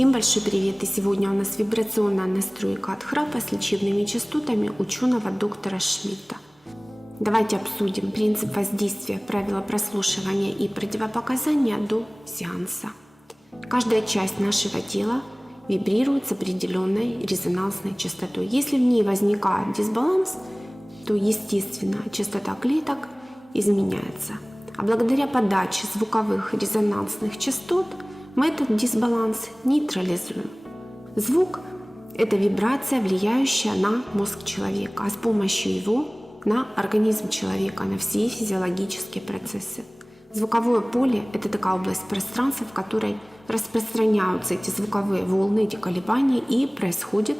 Всем большой привет! И сегодня у нас вибрационная настройка от храпа с лечебными частотами ученого доктора Шмидта. Давайте обсудим принцип воздействия, правила прослушивания и противопоказания до сеанса. Каждая часть нашего тела вибрирует с определенной резонансной частотой. Если в ней возникает дисбаланс, то естественно частота клеток изменяется. А благодаря подаче звуковых резонансных частот мы этот дисбаланс нейтрализуем. Звук – это вибрация, влияющая на мозг человека, а с помощью его на организм человека, на все физиологические процессы. Звуковое поле – это такая область пространства, в которой распространяются эти звуковые волны, эти колебания, и происходит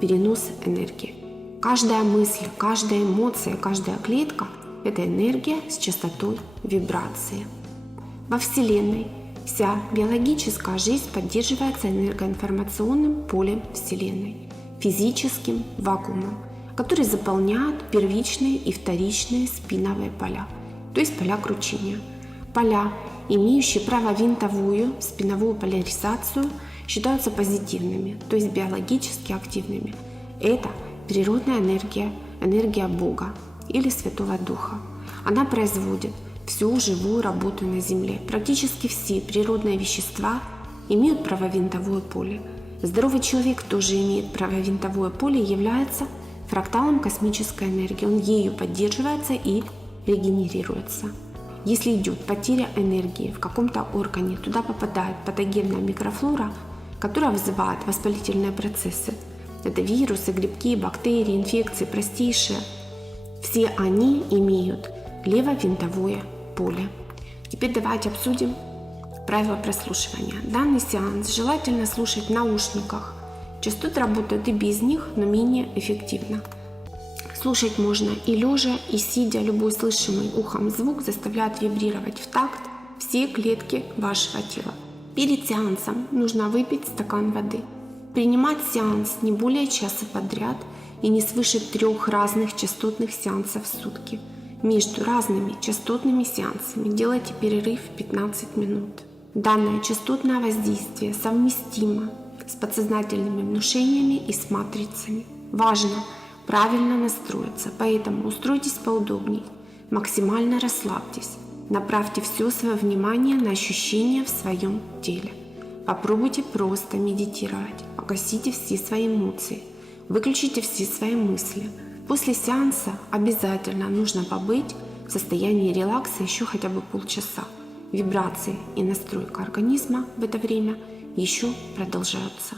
перенос энергии. Каждая мысль, каждая эмоция, каждая клетка – это энергия с частотой вибрации. Во Вселенной вся биологическая жизнь поддерживается энергоинформационным полем Вселенной, физическим вакуумом, который заполняют первичные и вторичные спиновые поля, то есть поля кручения. Поля, имеющие правовинтовую спиновую поляризацию, считаются позитивными, то есть биологически активными. Это природная энергия, энергия Бога или Святого Духа. Она производит всю живую работу на Земле. Практически все природные вещества имеют правовинтовое поле. Здоровый человек тоже имеет правовинтовое поле и является фракталом космической энергии. Он ею поддерживается и регенерируется. Если идет потеря энергии в каком-то органе, туда попадает патогенная микрофлора, которая вызывает воспалительные процессы. Это вирусы, грибки, бактерии, инфекции простейшие. Все они имеют левовинтовое поле. Теперь давайте обсудим правила прослушивания. Данный сеанс желательно слушать в наушниках. Частоты работают и без них, но менее эффективно. Слушать можно и лежа, и сидя. Любой слышимый ухом звук заставляет вибрировать в такт все клетки вашего тела. Перед сеансом нужно выпить стакан воды. Принимать сеанс не более часа подряд и не свыше 3 разных частотных сеансов в сутки. Между разными частотными сеансами делайте перерыв в 15 минут. Данное частотное воздействие совместимо с подсознательными внушениями и с матрицами. Важно правильно настроиться, поэтому устройтесь поудобнее, максимально расслабьтесь, направьте все свое внимание на ощущения в своем теле. Попробуйте просто медитировать, погасите все свои эмоции, выключите все свои мысли. После сеанса обязательно нужно побыть в состоянии релакса еще хотя бы полчаса. Вибрации и настройка организма в это время еще продолжаются.